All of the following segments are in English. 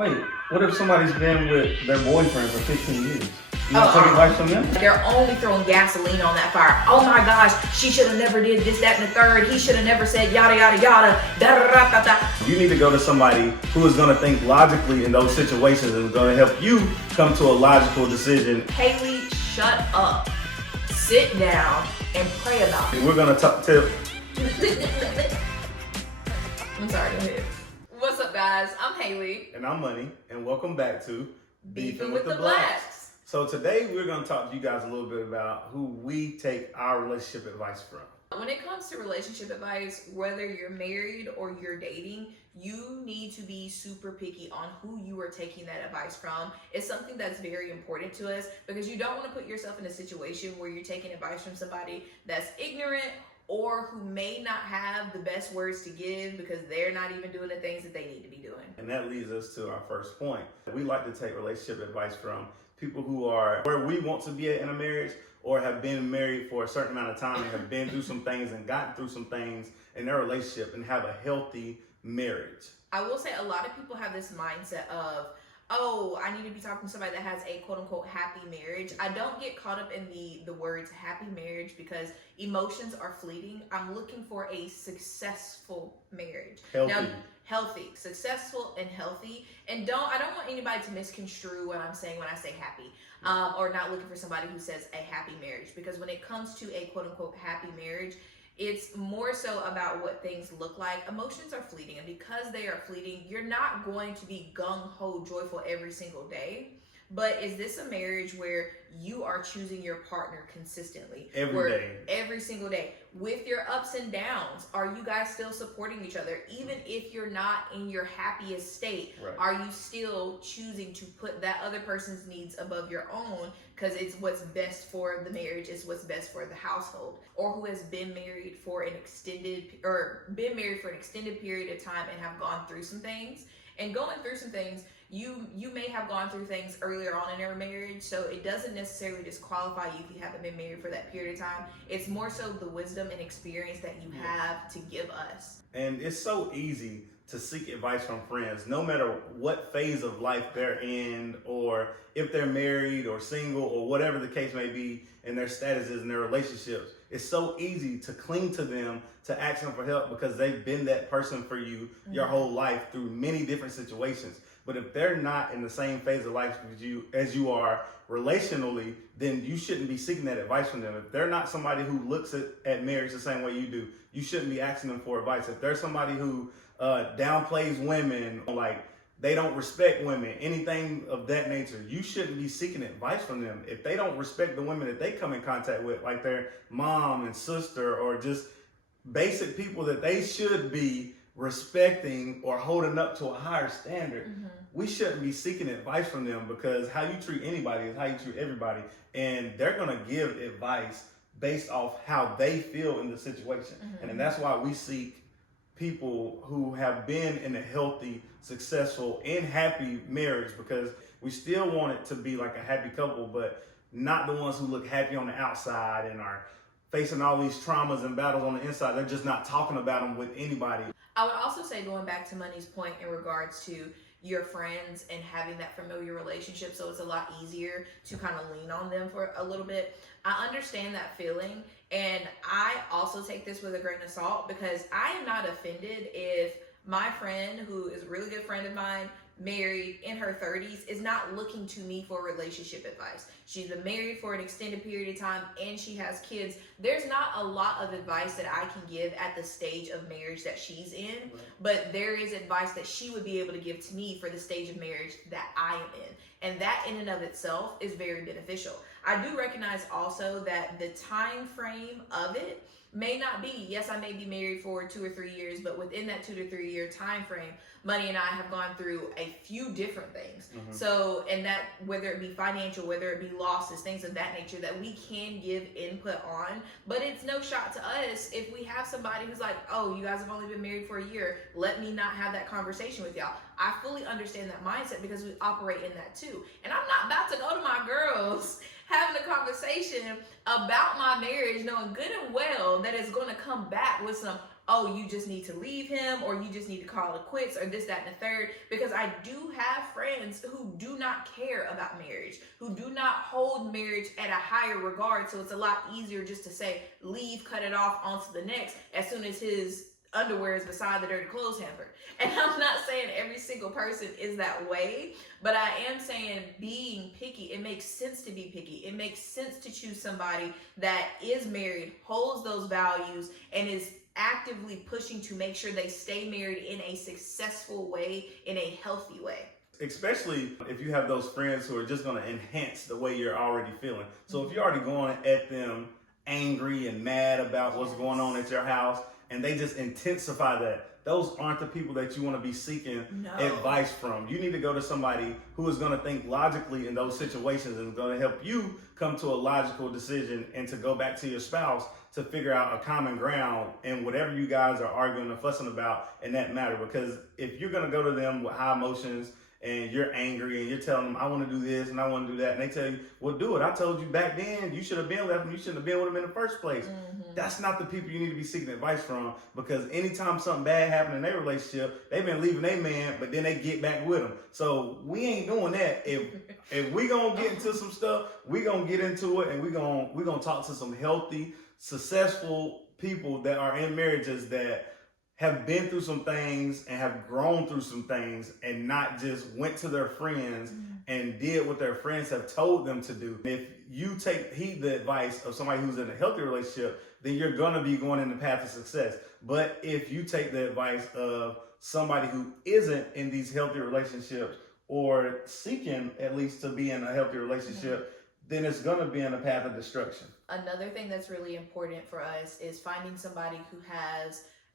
Wait, what if somebody's been with their boyfriend for 15 years? You not take advice from them? They're only throwing gasoline on that fire. Oh my gosh, she should have never did this, that, and the third. He should have never said yada, yada, yada, da, da, da, da, da. You need to go to somebody who is going to think logically in those situations and is going to help you come to a logical decision. Haley, shut up. Sit down and pray about it. We're going to talk to... I'm sorry, go ahead. What's up, guys? I'm Haley. And I'm Money, and welcome back to Beefing with the Blacks. So today we're going to talk to you guys a little bit about who we take our relationship advice from. When it comes to relationship advice, whether you're married or you're dating, you need to be super picky on who you are taking that advice from. It's something that's very important to us because you don't want to put yourself in a situation where you're taking advice from somebody that's ignorant or who may not have the best words to give because they're not even doing the things that they need to be doing. And that leads us to our first point. We like to take relationship advice from people who are where we want to be in a marriage or have been married for a certain amount of time and have been through some things and gotten through some things in their relationship and have a healthy marriage. I will say a lot of people have this mindset of, oh, I need to be talking to somebody that has a quote unquote happy marriage. I don't get caught up in the words happy marriage because emotions are fleeting. I'm looking for a successful marriage. Healthy. Now, healthy, successful and healthy. And I don't want anybody to misconstrue what I'm saying when I say happy, or not looking for somebody who says a happy marriage, because when it comes to a quote unquote happy marriage, it's more so about what things look like. Emotions are fleeting, and because they are fleeting, you're not going to be gung-ho joyful every single day. But is this a marriage where you are choosing your partner consistently? Every single day. With your ups and downs, are you guys still supporting each other? Even if you're not in your happiest state, right, are you still choosing to put that other person's needs above your own because it's what's best for the marriage, it's what's best for the household? Or who has been married for an extended period of time and have gone through some things. And going through some things, you may have gone through things earlier on in your marriage, so it doesn't necessarily disqualify you if you haven't been married for that period of time. It's more so the wisdom and experience that you have to give us. And it's so easy to seek advice from friends, no matter what phase of life they're in, or if they're married or single or whatever the case may be, and their status is in their relationships. It's so easy to cling to them, to ask them for help because they've been that person for you your whole life through many different situations. But if they're not in the same phase of life as you are relationally, then you shouldn't be seeking that advice from them. If they're not somebody who looks at marriage the same way you do, you shouldn't be asking them for advice. If they're somebody who downplays women, like they don't respect women, anything of that nature, you shouldn't be seeking advice from them. If they don't respect the women that they come in contact with, like their mom and sister, or just basic people that they should be respecting or holding up to a higher standard, we shouldn't be seeking advice from them, because how you treat anybody is how you treat everybody. And they're going to give advice based off how they feel in the situation. And that's why we seek people who have been in a healthy, successful, and happy marriage, because we still want it to be like a happy couple, but not the ones who look happy on the outside and are facing all these traumas and battles on the inside. They're just not talking about them with anybody. I would also say, going back to Money's point in regards to your friends and having that familiar relationship, so it's a lot easier to kind of lean on them for a little bit. I understand that feeling, and I also take this with a grain of salt, because I am not offended if my friend, who is a really good friend of mine, married in her 30s, is not looking to me for relationship advice. She's been married for an extended period of time and she has kids. There's not a lot of advice that I can give at the stage of marriage that she's in, but there is advice that she would be able to give to me for the stage of marriage that I am in. And that in and of itself is very beneficial. I do recognize also that the time frame of it may not be, yes, I may be married for 2 or 3 years, but within that 2 to 3 year time frame, Money and I have gone through a few different things. So, and that, whether it be financial, whether it be losses, things of that nature, that we can give input on. But it's no shot to us if we have somebody who's like, oh, you guys have only been married for a year, let me not have that conversation with y'all. I fully understand that mindset because we operate in that too. And I'm not about to go to my girls having a conversation about my marriage, knowing good and well that it's going to come back with some, oh, you just need to leave him, or you just need to call it quits, or this, that, and the third. Because I do have friends who do not care about marriage, who do not hold marriage at a higher regard. So it's a lot easier just to say, leave, cut it off, on to the next, as soon as his underwear is beside the dirty clothes hamper. And I'm not saying every single person is that way, but I am saying being picky, it makes sense to be picky. It makes sense to choose somebody that is married, holds those values, and is actively pushing to make sure they stay married in a successful way, in a healthy way. Especially if you have those friends who are just going to enhance the way you're already feeling. So if you're already going at them angry and mad about what's going on at your house, and they just intensify that, those aren't the people that you want to be seeking advice from. You need to go to somebody who is going to think logically in those situations and is going to help you come to a logical decision, and to go back to your spouse to figure out a common ground in whatever you guys are arguing and fussing about in that matter. Because if you're going to go to them with high emotions and you're angry and you're telling them, I want to do this and I want to do that, and they tell you, well, do it. I told you back then, you should have been left, and you shouldn't have been with them in the first place. That's not the people you need to be seeking advice from, because anytime something bad happened in their relationship, they've been leaving their man, but then they get back with them. So we ain't doing that. If we gonna get into some stuff, we gonna get into it, and we gonna talk to some healthy, successful people that are in marriages that have been through some things and have grown through some things, and not just went to their friends and did what their friends have told them to do. If you heed the advice of somebody who's in a healthy relationship, then you're gonna be going in the path of success. But if you take the advice of somebody who isn't in these healthy relationships, or seeking at least to be in a healthy relationship, then it's gonna be in a path of destruction. Another thing that's really important for us is finding somebody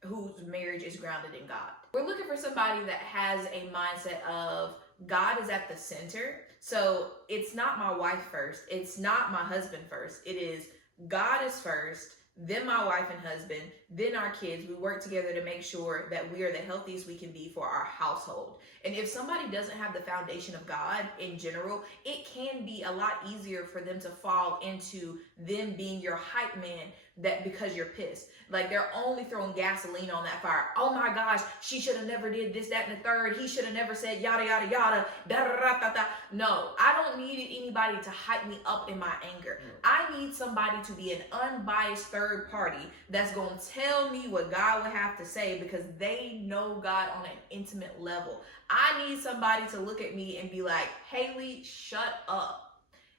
whose marriage is grounded in God. We're looking for somebody that has a mindset of God is at the center. So it's not my wife first. It's not my husband first. It is God is first, then my wife and husband, then our kids. We work together to make sure that we are the healthiest we can be for our household. And if somebody doesn't have the foundation of God in general, it can be a lot easier for them to fall into them being your hype man, that because you're pissed. Like they're only throwing gasoline on that fire. Oh my gosh, she should have never did this, that, and the third. He should have never said yada, yada, yada, da, da, da, da, da. No, I don't need anybody to hype me up in my anger. I need somebody to be an unbiased third party that's going to tell me what God would have to say, because they know God on an intimate level. I need somebody to look at me and be like, Haley, shut up.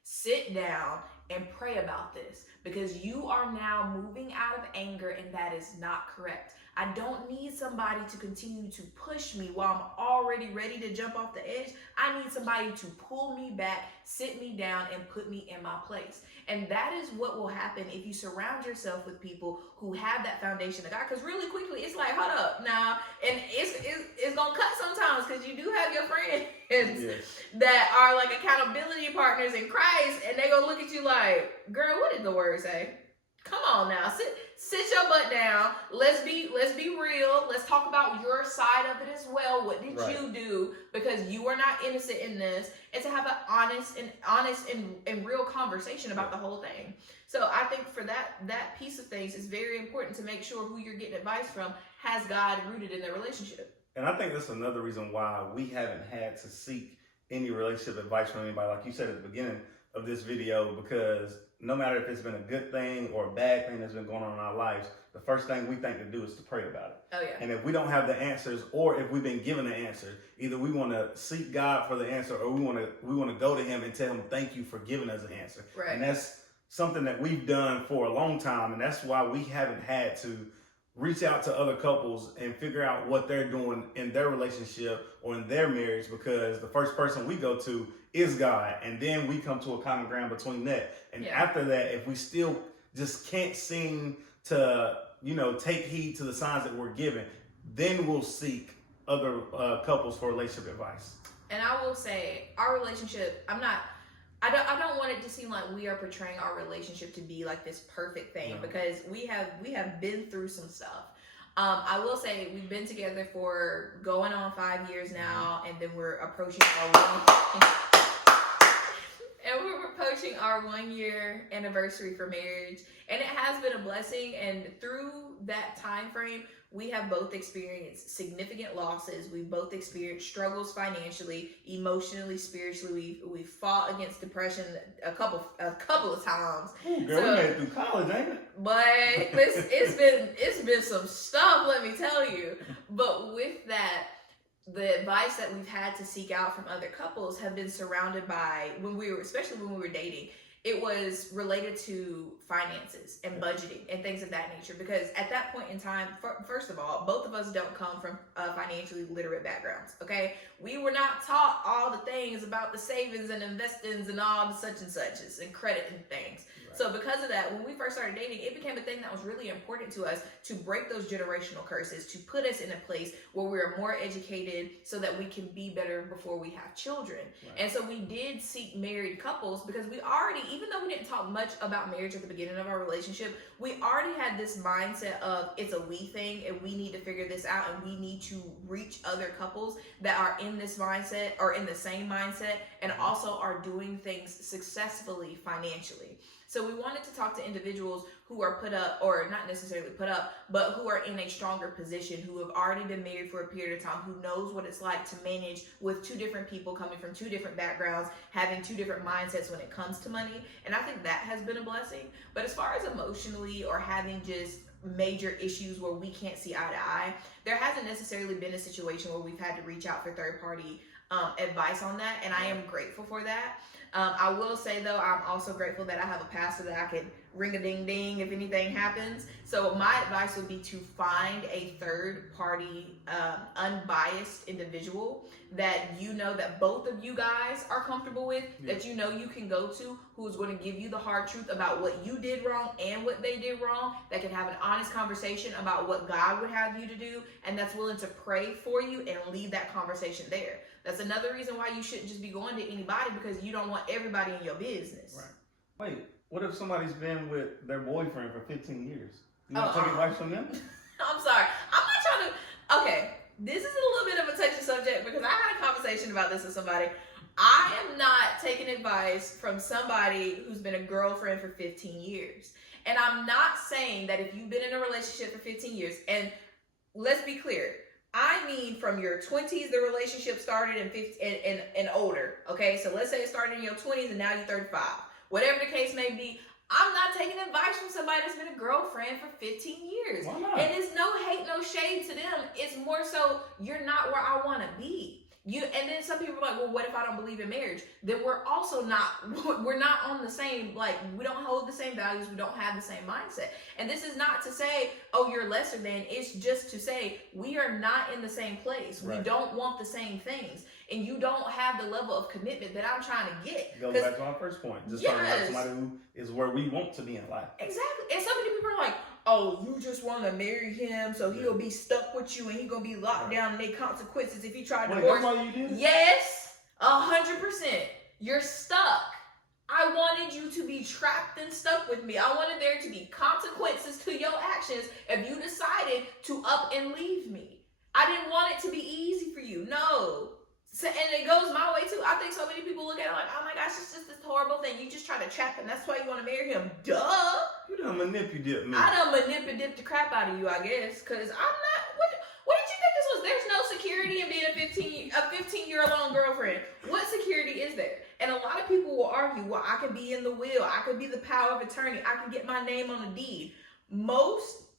Sit down and pray about this, because you are now moving out of anger, and that is not correct. I don't need somebody to continue to push me while I'm already ready to jump off the edge. I need somebody to pull me back, sit me down, and put me in my place. And that is what will happen if you surround yourself with people who have that foundation of God. Because really quickly, it's like, hold up now. And it's going to cut sometimes, because you do have your friends that are like accountability partners in Christ. And they going to look at you like, girl, what did the word say? Come on now, sit your butt down. Let's be real. Let's talk about your side of it as well. What did you do? Because you are not innocent in this, and to have an honest and real conversation about the whole thing. So I think for that piece of things is very important, to make sure who you're getting advice from has God rooted in their relationship. And I think that's another reason why we haven't had to seek any relationship advice from anybody, like you said at the beginning of this video, because no matter if it's been a good thing or a bad thing that's been going on in our lives, the first thing we think to do is to pray about it. Oh, yeah. And if we don't have the answers, or if we've been given the answer, either we want to seek God for the answer, or we want to go to Him and tell Him, thank you for giving us an answer. Right. And that's something that we've done for a long time, and that's why we haven't had to reach out to other couples and figure out what they're doing in their relationship or in their marriage, because the first person we go to is God, and then we come to a common ground between that. And after that, if we still just can't seem to, take heed to the signs that we're given, then we'll seek other couples for relationship advice. And I will say, our relationship, I don't want it to seem like we are portraying our relationship to be like this perfect thing, because we have been through some stuff. I will say we've been together for going on 5 years now, and then we're approaching our know, we're approaching our 1 year anniversary for marriage, and it has been a blessing. And through that time frame, we have both experienced significant losses. We've both experienced struggles financially, emotionally, spiritually. We fought against depression a couple of times. Ooh, girl, we made it through college, ain't it? But it's been some stuff, let me tell you. But with that, the advice that we've had to seek out from other couples have been surrounded by, especially when we were dating, it was related to finances and budgeting and things of that nature. Because at that point in time, first of all, both of us don't come from financially literate backgrounds, okay? We were not taught all the things about the savings and investings and all the such and suches and credit and things. Right. So because of that, when we first started dating, it became a thing that was really important to us to break those generational curses, to put us in a place where we're more educated so that we can be better before we have children. Right. And so we did seek married couples because we already, even though we didn't talk much about marriage at the beginning of our relationship, we already had this mindset of it's a we thing and we need to figure this out and we need to reach other couples that are in this mindset or in the same mindset and also are doing things successfully financially. So we wanted to talk to individuals who are put up, or not necessarily put up, but who are in a stronger position, who have already been married for a period of time, who knows what it's like to manage with two different people coming from two different backgrounds, having two different mindsets when it comes to money. And I think that has been a blessing. But as far as emotionally or having just major issues where we can't see eye to eye, there hasn't necessarily been a situation where we've had to reach out for third-party advice on that, and I am grateful for that. I will say though, I'm also grateful that I have a pastor that I can ring a ding ding if anything happens. So my advice would be to find a third party, unbiased individual that you know that both of you guys are comfortable with, that you know you can go to, who's going to give you the hard truth about what you did wrong and what they did wrong, that can have an honest conversation about what God would have you to do, and that's willing to pray for you and leave that conversation there. That's another reason why you shouldn't just be going to anybody, because you don't want everybody in your business. Right. Wait, what if somebody's been with their boyfriend for 15 years? You want to take advice from them? I'm sorry. I'm not trying to... Okay, this is a little bit of a touchy subject because I had a conversation about this with somebody. I am not taking advice from somebody who's been a girlfriend for 15 years. And I'm not saying that if you've been in a relationship for 15 years, and let's be clear, I mean from your 20s, the relationship started in 50 and older, okay? So let's say it started in your 20s and now you're 35. Whatever the case may be, I'm not taking advice from somebody that's been a girlfriend for 15 years. Why not? And it's no hate, no shade to them. It's more so you're not where I want to be. And then some people are like, well, what if I don't believe in marriage? Then we're also we're not on the same, like, we don't hold the same values. We don't have the same mindset. And this is not to say, oh, you're lesser than. It's just to say we are not in the same place. Right. We don't want the same things. And you don't have the level of commitment that I'm trying to get. Goes back to our first point. Just talking about somebody who is where we want to be in life. Exactly. And so many people are like, oh, you just want to marry him so he'll be stuck with you and he's going to be locked down and there's consequences if he tried to divorce. That's all you did? Yes, 100%. You're stuck. I wanted you to be trapped and stuck with me. I wanted there to be consequences to your actions if you decided to up and leave me. I didn't want it to be easy for you. No. So, and it goes my way too. I think so many people look at it like, oh my gosh, it's just this horrible thing. You just try to trap him. That's why you want to marry him. Duh. You done manipulate me. I done manipulate the crap out of you, I guess. Because I'm not, what did you think this was? There's no security in being a 15-year-long girlfriend. What security is there? And a lot of people will argue, well, I could be in the will. I could be the power of attorney. I can get my name on a deed.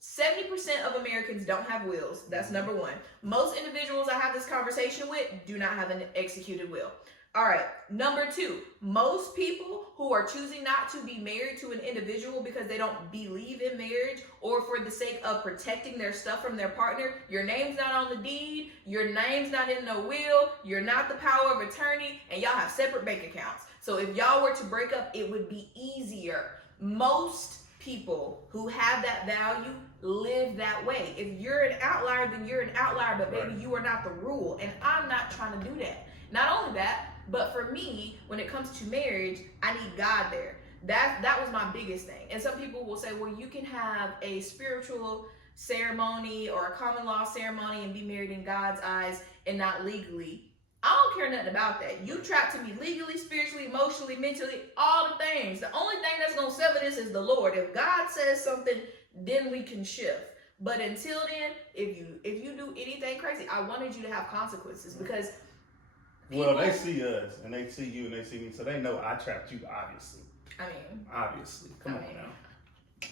70% of Americans don't have wills. That's number one. Most individuals I have this conversation with do not have an executed will. All right. Number two, most people who are choosing not to be married to an individual because they don't believe in marriage or for the sake of protecting their stuff from their partner, your name's not on the deed, your name's not in no will, you're not the power of attorney, and y'all have separate bank accounts. So if y'all were to break up, it would be easier. Most people who have that value live that way. If you're an outlier, then you're an outlier, but baby, you are not the rule. And I'm not trying to do that. Not only that, but for me, when it comes to marriage, I need God there. That was my biggest thing. And some people will say, well, you can have a spiritual ceremony or a common law ceremony and be married in God's eyes and not legally. I don't care nothing about that. You trapped to me legally, spiritually, emotionally, mentally, all the things. The only thing that's going to sever this is the Lord. If God says something, then we can shift. But until then, if you do anything crazy, I wanted you to have consequences, because well, they see us and they see you and they see me, so they know I trapped you. Obviously. Come on now.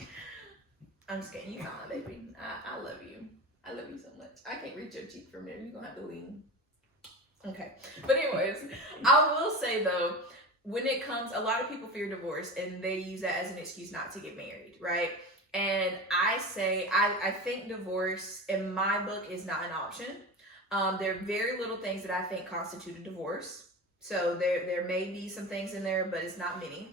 I'm just kidding. You fine, baby. I love you. I love you so much. I can't reach your cheek from there. You're gonna have to lean. Okay. But anyways, I will say though, when it comes, a lot of people fear divorce and they use that as an excuse not to get married, right? And I say, I think divorce in my book is not an option. There are very little things that I think constitute a divorce. So there may be some things in there, but it's not many.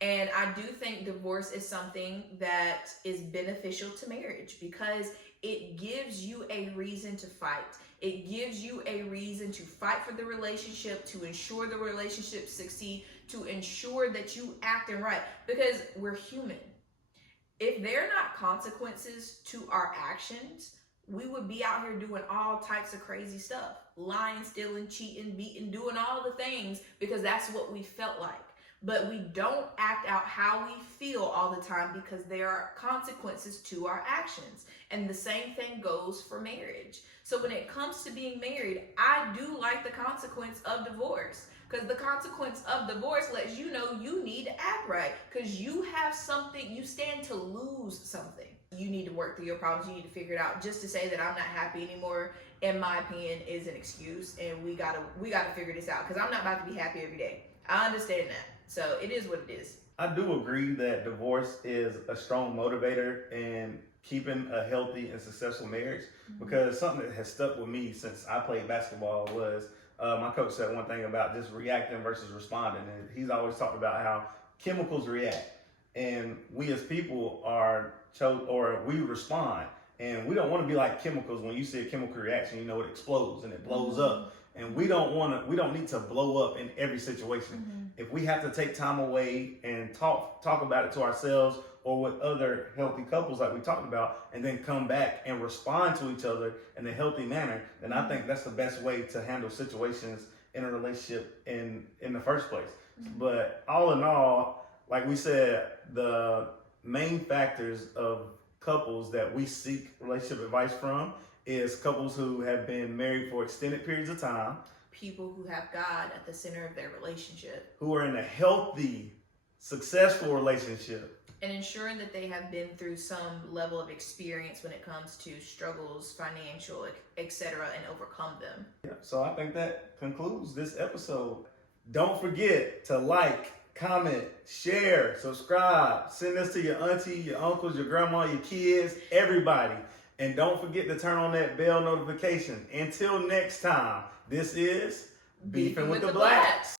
And I do think divorce is something that is beneficial to marriage, because it gives you a reason to fight. It gives you a reason to fight for the relationship, to ensure the relationship succeed, to ensure that you acting right, because we're human. If there are not consequences to our actions, we would be out here doing all types of crazy stuff. Lying, stealing, cheating, beating, doing all the things because that's what we felt like. But we don't act out how we feel all the time because there are consequences to our actions. And the same thing goes for marriage. So when it comes to being married, I do like the consequence of divorce, because the consequence of divorce lets you know you need to act right, because you have something, you stand to lose something. You need to work through your problems. You need to figure it out. Just to say that I'm not happy anymore, in my opinion, is an excuse, and we gotta figure this out, because I'm not about to be happy every day. I understand that. So it is what it is. I do agree that divorce is a strong motivator in keeping a healthy and successful marriage, because something that has stuck with me since I played basketball was my coach said one thing about just reacting versus responding, and he's always talked about how chemicals react, and we as people we respond, and we don't want to be like chemicals. When you see a chemical reaction, you know it explodes and it blows up. And we don't need to blow up in every situation. If we have to take time away and talk about it to ourselves or with other healthy couples like we talked about, and then come back and respond to each other in a healthy manner, then I think that's the best way to handle situations in a relationship in the first place. But all in all, like we said, the main factors of couples that we seek relationship advice from is couples who have been married for extended periods of time. People who have God at the center of their relationship. Who are in a healthy, successful relationship. And ensuring that they have been through some level of experience when it comes to struggles, financial, etc., and overcome them. Yeah, so I think that concludes this episode. Don't forget to like, comment, share, subscribe. Send this to your auntie, your uncles, your grandma, your kids, everybody. And don't forget to turn on that bell notification. Until next time, this is Beefing with the Blacks.